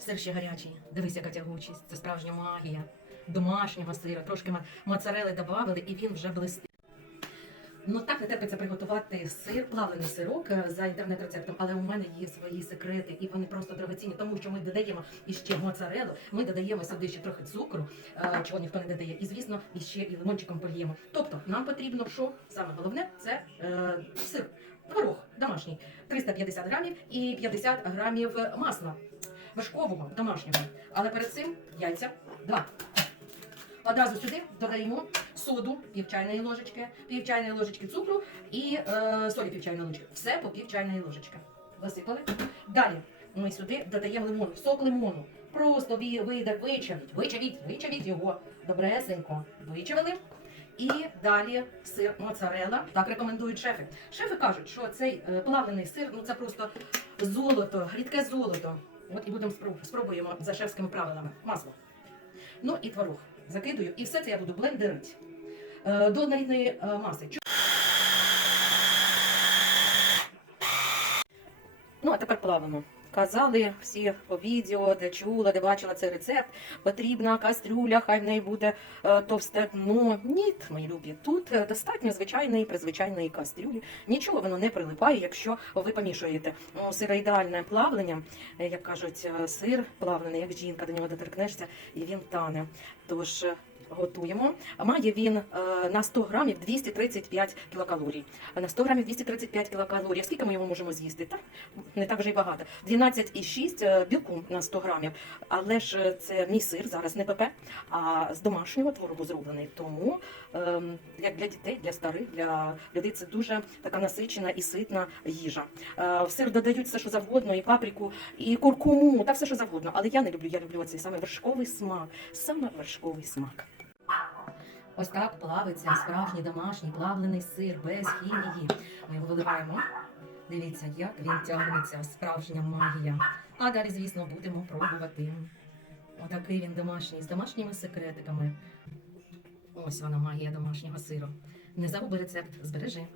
Сир ще гарячий. Дивись, яка тягучість. Це справжня магія. Домашнього сира. Трошки моцарели додали, і він вже блистить. Ну так не терпиться приготувати сир, плавлений сирок е, за інтернет-рецептом, але у мене є свої секрети, і вони просто дорогоцінні, тому що ми додаємо іще моцарелу, ми додаємо сюди ще трохи цукру, е, чого ніхто не додає, і звісно, іще і лимончиком польємо. Тобто нам потрібно, що саме головне, це е, сир, творог домашній, 350 грамів і 50 грамів масла вершкового домашнього. Але перед цим яйця два. Одразу сюди додаємо соду пів чайної ложечки, пів чайної ложечки цукру і е, солі пів чайної ложечки. Все по пів чайної ложечки. Засипали. Далі ми сюди додаємо лимон, сок лимону. Просто ви, ви, вичавіть, вичавіть, вичавіть його добресенько. Вичавили. І далі сир моцарелла. Так рекомендують шефи. Шефи кажуть, що цей е, плавлений сир ну це просто золото, рідке золото. От і будемо спроб- спробуємо за шефськими правилами. Масло. Ну і творог. Закидую. І все це я буду блендерити е, до однорідної е, маси. Ну, а тепер плавимо. Казали всі по відео, де чула, де бачила цей рецепт. Потрібна кастрюля, хай в неї буде е, товсте дно. Ні, мої любі, тут е, достатньо звичайної призвичайної кастрюлі. Нічого воно не прилипає, якщо ви помішуєте. Ну, сироїдеальне плавлення, е, як кажуть, сир плавлений, як жінка, до нього доторкнешся, і він тане. Тож готуємо. Має він е, на 100 грамів 235 кілокалорій. На 100 грамів 235 кілокалорій. Скільки ми його можемо з'їсти? Так, не так вже й багато. 12,6 е, білку на 100 грамів. Але ж е, це мій сир зараз не ПП, а з домашнього творогу зроблений. Тому ем, як для дітей, для старих, для людей це дуже така насичена і ситна їжа. В сир додають все, що завгодно, і паприку, і куркуму, та все, що завгодно. Але я не люблю. Я люблю оцей саме вершковий смак. Саме вершковий смак. Ось так плавиться справжній домашній плавлений сир без хімії. Ми його виливаємо. Дивіться, як він тягнеться, справжня магія. А далі, звісно, будемо пробувати. Отакий він домашній, з домашніми секретиками. Ось вона магія домашнього сиру. Не загуби рецепт, збережи.